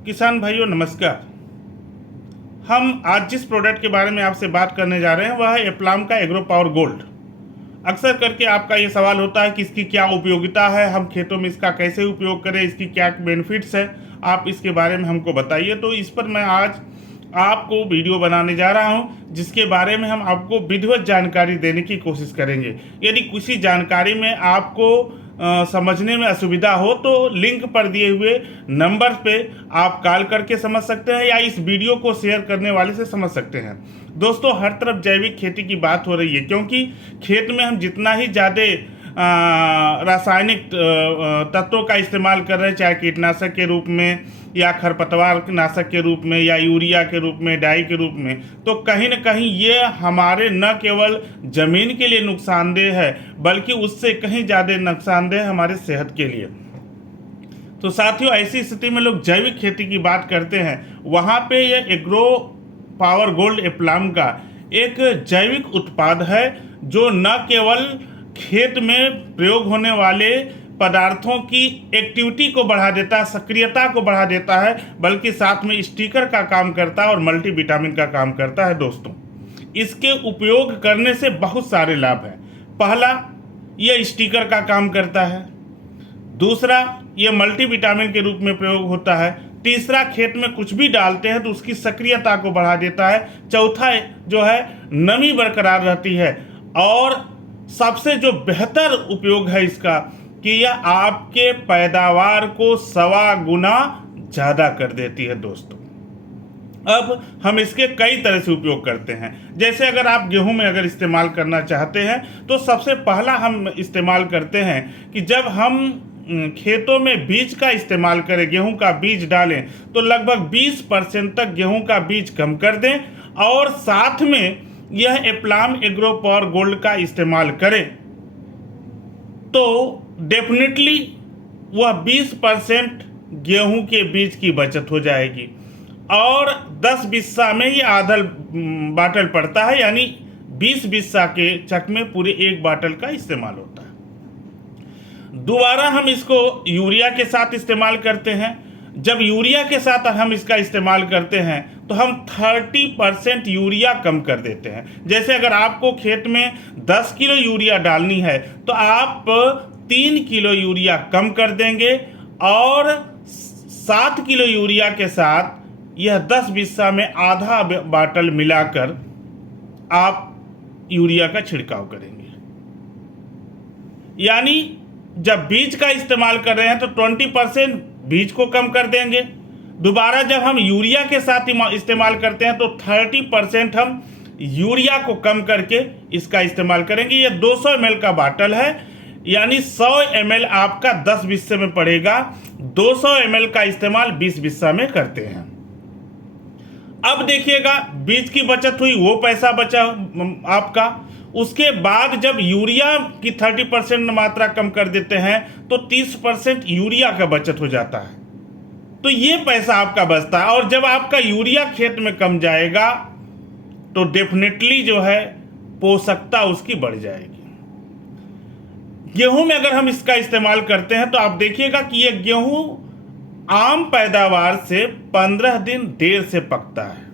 किसान भाइयों नमस्कार। हम आज जिस प्रोडक्ट के बारे में आपसे बात करने जा रहे हैं वह है एप्लाम का एग्रो पावर गोल्ड। अक्सर करके आपका ये सवाल होता है कि इसकी क्या उपयोगिता है, हम खेतों में इसका कैसे उपयोग करें, इसकी क्या बेनिफिट्स है, आप इसके बारे में हमको बताइए। तो इस पर मैं आज आपको वीडियो बनाने जा रहा हूं जिसके बारे में हम आपको विधिवत जानकारी देने की कोशिश करेंगे। यदि किसी जानकारी में आपको समझने में असुविधा हो तो लिंक पर दिए हुए नंबर पे आप कॉल करके समझ सकते हैं या इस वीडियो को शेयर करने वाले से समझ सकते हैं। दोस्तों, हर तरफ जैविक खेती की बात हो रही है क्योंकि खेत में हम जितना ही ज़्यादा रासायनिक तत्वों का इस्तेमाल कर रहे हैं, चाहे कीटनाशक के रूप में या खरपतवार नाशक के रूप में या यूरिया के रूप में, डाई के रूप में, तो कहीं ना कहीं ये हमारे न केवल ज़मीन के लिए नुकसानदेह है बल्कि उससे कहीं ज़्यादा नुकसानदेह हमारे सेहत के लिए। तो साथियों, ऐसी स्थिति में लोग जैविक खेती की बात करते हैं, वहाँ पे ये एग्रो पावर गोल्ड एप्लाम का एक जैविक उत्पाद है जो न केवल खेत में प्रयोग होने वाले पदार्थों की एक्टिविटी को बढ़ा देता है, सक्रियता को बढ़ा देता है, बल्कि साथ में स्टिकर का काम करता है और मल्टीविटामिन का काम करता है। दोस्तों, इसके उपयोग करने से बहुत सारे लाभ हैं। पहला, यह स्टिकर का काम करता है। दूसरा, यह मल्टीविटामिन के रूप में प्रयोग होता है। तीसरा, खेत में कुछ भी डालते हैं तो उसकी सक्रियता को बढ़ा देता है। चौथा जो है, नमी बरकरार रहती है। और सबसे जो बेहतर उपयोग है इसका कि यह आपके पैदावार को 1.25 गुना ज़्यादा कर देती है। दोस्तों, अब हम इसके कई तरह से उपयोग करते हैं। जैसे अगर आप गेहूं में अगर इस्तेमाल करना चाहते हैं तो सबसे पहला हम इस्तेमाल करते हैं कि जब हम खेतों में बीज का इस्तेमाल करें, गेहूं का बीज डालें, तो लगभग 20% तक गेहूं का बीज कम कर दें और साथ में यह एप्लाम एग्रो पावर गोल्ड का इस्तेमाल करें तो डेफिनेटली वह 20% गेहूं के बीज की बचत हो जाएगी। और 10 बिस्सा में ये आधा बाटल पड़ता है, यानी 20 बिस्सा के चक में पूरे 1 बाटल का इस्तेमाल होता है। दोबारा हम इसको यूरिया के साथ इस्तेमाल करते हैं। जब यूरिया के साथ हम इसका इस्तेमाल करते हैं तो हम 30% यूरिया कम कर देते हैं। जैसे अगर आपको खेत में 10 किलो यूरिया डालनी है तो आप 3 किलो यूरिया कम कर देंगे और 7 किलो यूरिया के साथ यह 10 बिस्सा में आधा बाटल मिलाकर आप यूरिया का छिड़काव करेंगे। यानी जब बीज का इस्तेमाल कर रहे हैं तो 20% बीज को कम कर देंगे। दोबारा जब हम यूरिया के साथ इस्तेमाल करते हैं तो 30% हम यूरिया को कम करके इसका इस्तेमाल करेंगे। ये 200 ml का बाटल है, यानी 100 ml आपका 10 बिस्से में पड़ेगा। 200 ml का इस्तेमाल 20 बिस्सा में करते हैं। अब देखिएगा, बीज की बचत हुई, वो पैसा बचा आपका। उसके बाद जब यूरिया की 30% मात्रा कम कर देते हैं तो 30% यूरिया का बचत हो जाता है, तो ये पैसा आपका बचता है। और जब आपका यूरिया खेत में कम जाएगा तो डेफिनेटली जो है पोषकता उसकी बढ़ जाएगी। गेहूं में अगर हम इसका इस्तेमाल करते हैं तो आप देखिएगा कि ये गेहूं आम पैदावार से 15 दिन देर से पकता है।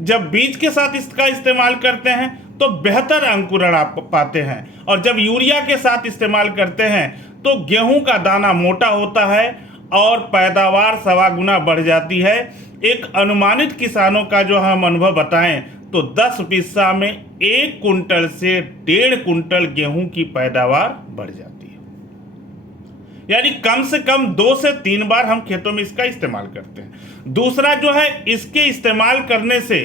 जब बीज के साथ इसका इस्तेमाल करते हैं तो बेहतर अंकुरण आप पाते हैं, और जब यूरिया के साथ इस्तेमाल करते हैं तो गेहूं का दाना मोटा होता है और पैदावार 1.25 गुना बढ़ जाती है। एक अनुमानित किसानों का जो हम अनुभव बताएं तो 10 बिस्सा में 1 कुंटल से 1.5 कुंटल गेहूं की पैदावार बढ़ जाती है। यानी कम से कम 2 से 3 बार हम खेतों में इसका इस्तेमाल करते हैं। दूसरा जो है, इसके इस्तेमाल करने से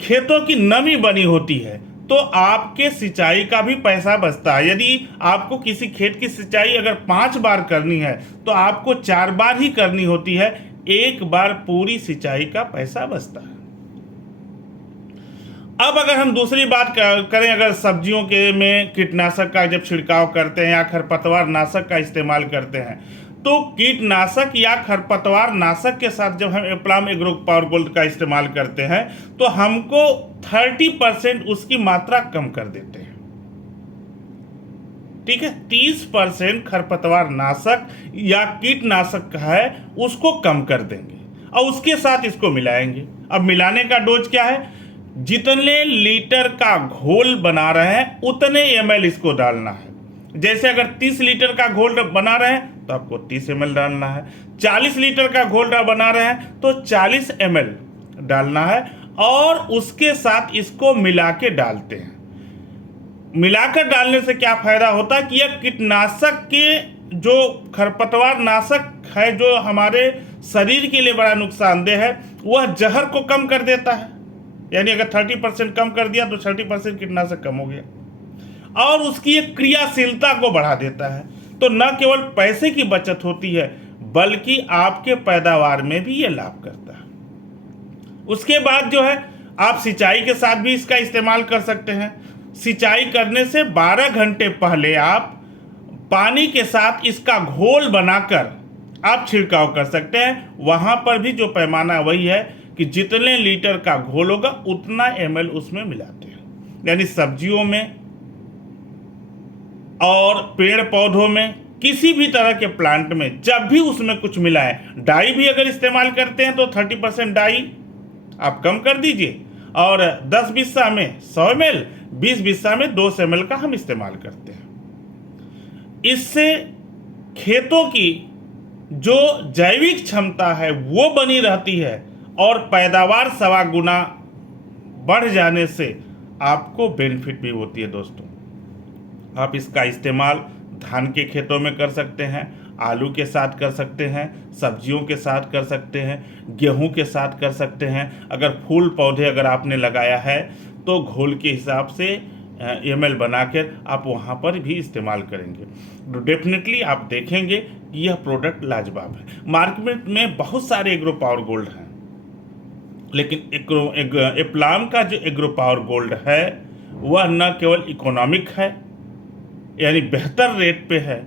खेतों की नमी बनी होती है तो आपके सिंचाई का भी पैसा बचता है। यदि आपको किसी खेत की सिंचाई अगर 5 बार करनी है तो आपको 4 बार ही करनी होती है, 1 बार पूरी सिंचाई का पैसा बचता है। अब अगर हम दूसरी बात करें, अगर सब्जियों के में कीटनाशक का जब छिड़काव करते हैं या खरपतवार नाशक का इस्तेमाल करते हैं तो कीटनाशक या खरपतवार नाशक के साथ जब हम एप्लाम एग्रो पावर गोल्ड का इस्तेमाल करते हैं तो हमको 30% उसकी मात्रा कम कर देते हैं। ठीक है, 30% खरपतवार नाशक या कीटनाशक है उसको कम कर देंगे। और उसके साथ इसको मिलाएंगे। अब मिलाने का डोज क्या है, जितने लीटर का घोल बना रहे हैं उतने ml इसको डालना है। जैसे अगर 30 लीटर का घोल बना रहे हैं तो आपको 30 ml डालना है, 40 लीटर का घोल बना रहे हैं तो 40 ml डालना है, और उसके साथ इसको मिला के डालते हैं। मिलाकर डालने से क्या फायदा होता है कि यह कीटनाशक के जो खरपतवार नाशक है जो हमारे शरीर के लिए बड़ा नुकसानदेह है, वह जहर को कम कर देता है। यानी अगर 30% कम कर दिया तो 30% कीटनाशक कम हो गया, और उसकी एक क्रियाशीलता को बढ़ा देता है। तो न केवल पैसे की बचत होती है बल्कि आपके पैदावार में भी ये लाभ करता है। उसके बाद जो है आप सिंचाई के साथ भी इसका इस्तेमाल कर सकते हैं। सिंचाई करने से 12 घंटे पहले आप पानी के साथ इसका घोल बनाकर आप छिड़काव कर सकते हैं। वहां पर भी जो पैमाना वही है कि जितने लीटर का घोल होगा उतना ml उसमें मिलाते हैं। यानी सब्जियों में और पेड़ पौधों में, किसी भी तरह के प्लांट में जब भी उसमें कुछ मिलाएं, डाई भी अगर इस्तेमाल करते हैं तो 30% डाई आप कम कर दीजिए, और 10 बिस्सा में 100 ml, 20 बिस्सा में 200 ml का हम इस्तेमाल करते हैं। इससे खेतों की जो जैविक क्षमता है वो बनी रहती है, और पैदावार 1.25 गुना बढ़ जाने से आपको बेनिफिट भी होती है। दोस्तों, आप इसका इस्तेमाल धान के खेतों में कर सकते हैं, आलू के साथ कर सकते हैं, सब्जियों के साथ कर सकते हैं, गेहूं के साथ कर सकते हैं। अगर फूल पौधे अगर आपने लगाया है तो घोल के हिसाब से ml बनाकर आप वहाँ पर भी इस्तेमाल करेंगे तो डेफिनेटली आप देखेंगे कि यह प्रोडक्ट लाजवाब है। मार्केट में बहुत सारे एग्रो पावर गोल्ड हैं, लेकिन एप्लाम का जो एग्रो पावर गोल्ड है वह न केवल इकोनॉमिक है, यानी बेहतर रेट पे है,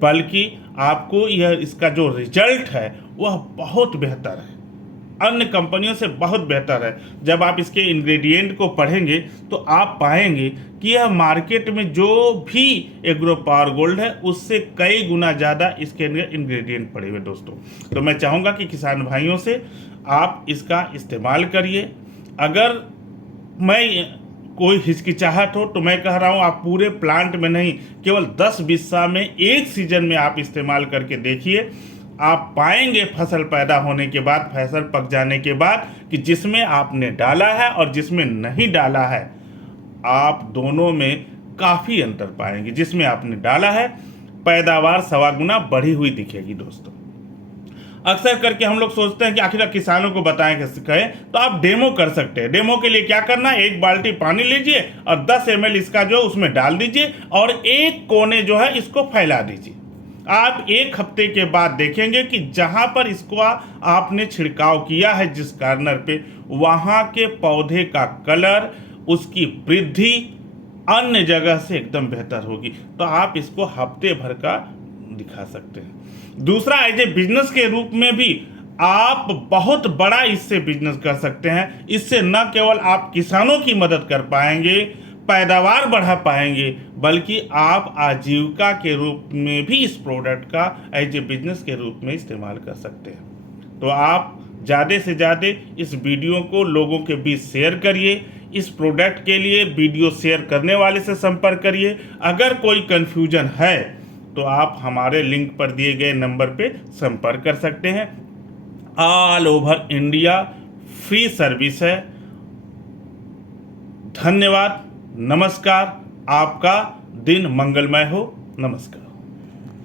बल्कि आपको यह इसका जो रिजल्ट है वह बहुत बेहतर है, अन्य कंपनियों से बहुत बेहतर है। जब आप इसके इंग्रेडिएंट को पढ़ेंगे तो आप पाएंगे कि यह मार्केट में जो भी एग्रो पावर गोल्ड है उससे कई गुना ज़्यादा इसके अंदर इंग्रेडिएंट पड़े हुए। दोस्तों, तो मैं चाहूँगा कि किसान भाइयों से आप इसका इस्तेमाल करिए। अगर मैं कोई हिचकिचाहट हो तो मैं कह रहा हूँ आप पूरे प्लांट में नहीं, केवल 10 बिस्सा में एक सीजन में आप इस्तेमाल करके देखिए। आप पाएंगे फसल पैदा होने के बाद, फसल पक जाने के बाद, कि जिसमें आपने डाला है और जिसमें नहीं डाला है आप दोनों में काफ़ी अंतर पाएंगे। जिसमें आपने डाला है पैदावार 1.25 गुना बढ़ी हुई दिखेगी। दोस्तों, अक्सर करके हम लोग सोचते हैं कि आखिर किसानों को बताएं कैसे कहें, तो आप डेमो कर सकते हैं। डेमो के लिए क्या करना है, 1 बाल्टी पानी लीजिए और 10 ml इसका जो उसमें डाल दीजिए और एक कोने जो है इसको फैला दीजिए। आप 1 हफ्ते के बाद देखेंगे कि जहां पर इसको आपने छिड़काव किया है जिस कार्नर पे, वहां के पौधे का कलर, उसकी वृद्धि अन्य जगह से एकदम बेहतर होगी। तो आप इसको हफ्ते भर का दिखा सकते हैं। दूसरा, एज ए बिजनेस के रूप में भी आप बहुत बड़ा इससे बिजनेस कर सकते हैं। इससे न केवल आप किसानों की मदद कर पाएंगे, पैदावार बढ़ा पाएंगे, बल्कि आप आजीविका के रूप में भी इस प्रोडक्ट का एज ए बिजनेस के रूप में इस्तेमाल कर सकते हैं। तो आप ज़्यादा से ज़्यादा इस वीडियो को लोगों के बीच शेयर करिए। इस प्रोडक्ट के लिए वीडियो शेयर करने वाले से संपर्क करिए। अगर कोई कन्फ्यूजन है तो आप हमारे लिंक पर दिए गए नंबर पे संपर्क कर सकते हैं। All over India free service है। धन्यवाद, नमस्कार, आपका दिन मंगलमय हो। नमस्कार।